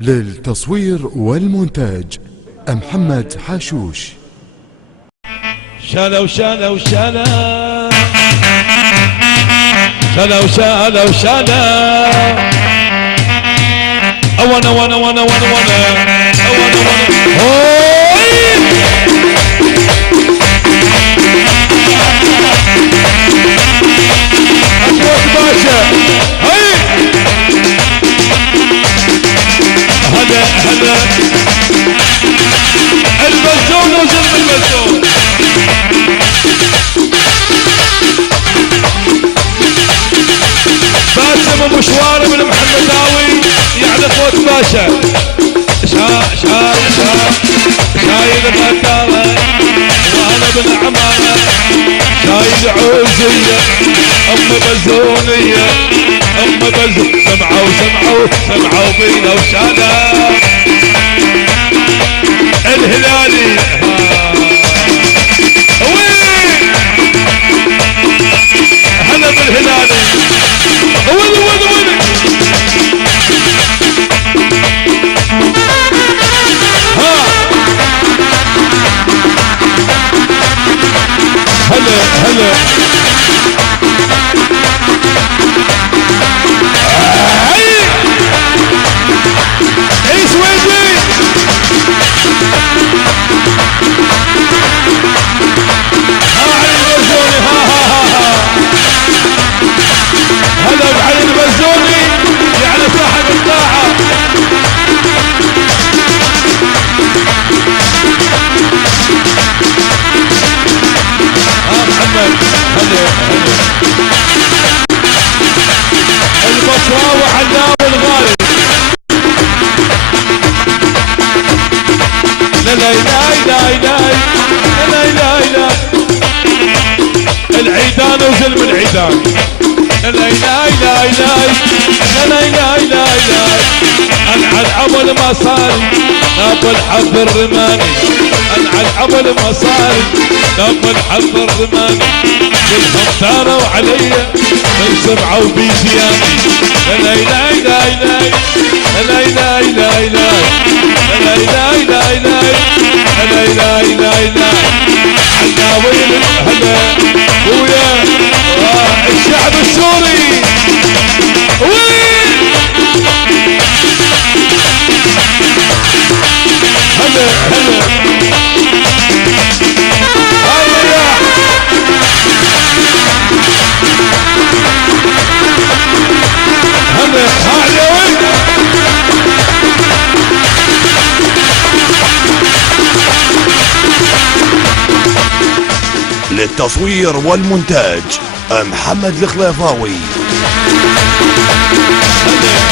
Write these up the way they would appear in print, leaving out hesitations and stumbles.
للتصوير والمونتاج محمد حاشوش. شالوا شالوا شالا شالوا شالوا شالا وانا وانا وانا وانا وانا وانا وانا أشوف باشا هاي هلا هلا الملزون وزلم الملزون باسم ومشوار من محمداوي يعني اخوة باشا شايل غدارة وانا بالعمارة شايل عوزية ام بزونية ام بزون سمعوا بينا وشالا الهلالي وين هلا بالهلالي وين ها هلا ايش وين هلا بعلي البزوني يعني صاحب الطاعة محمد هلا البصراوي علام الغالي لا لا لا لا لا لا لا العيدان وزلم العيدان لا لا لا لا لا لا العب المصاري ناب الحظ الرماني العب المصاري ناب الحظ الرماني كلهم داروا علي من سمعوا بيزياني لا لا لا لا لا لا لا لا لا لا لا لا لا لا لا عناوين هلا ويا الشعب السوري وين هلا هلا هلا هلا وين للتصوير والمونتاج محمد الخليفاوي.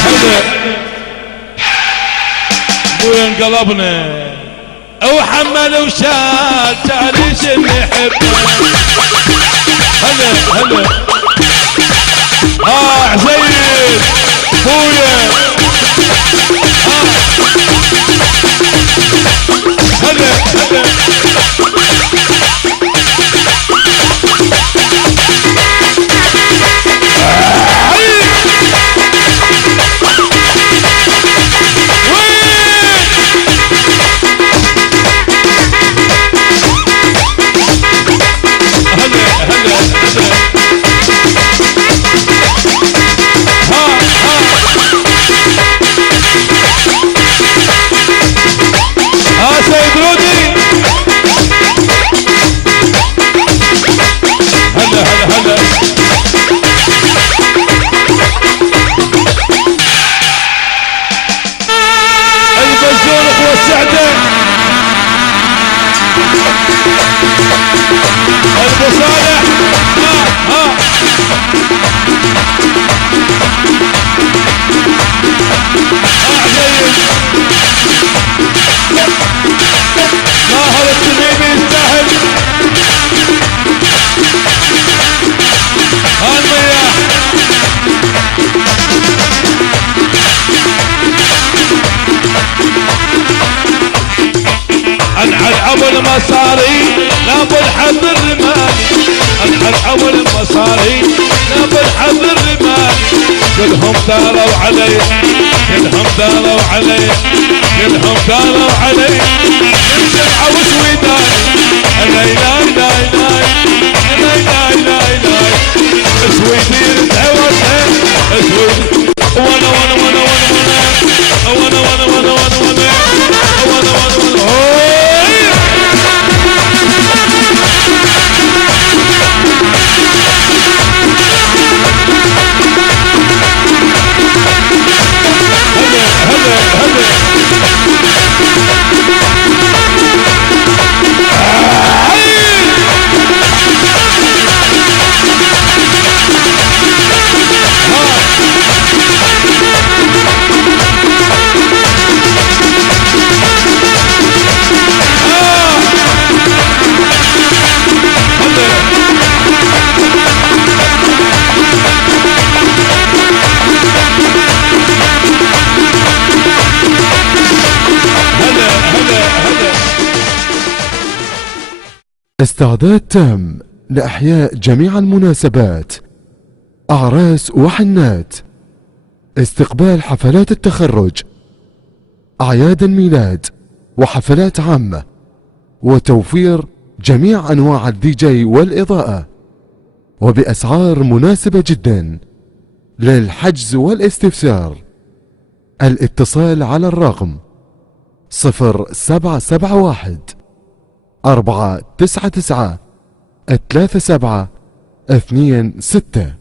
هلا ابويا انقلبنا وحمل وشال تعريش اللي يحبه هلا عزيز ابويا هلا صالح ماهر التميمي يستاهل المياه العب المصاري ناب الحظ الرماني العب المصاري ناب الحظ الرماني كلهم داروا علي كلهم داروا علي كلهم داروا علي من سبعة وسويدان لاي لاي لاي لاي لاي لاي لاي لاي سويدين تعودنا سويد وانا وانا وانا وانا وانا وانا وانا وانا وانا وانا وانا استعداد تام لإحياء جميع المناسبات، أعراس وحنات، استقبال حفلات التخرج، أعياد الميلاد وحفلات عامة، وتوفير جميع أنواع الدي جي والإضاءة، وبأسعار مناسبة جدا. للحجز والاستفسار الاتصال على الرقم 0771 499 3726.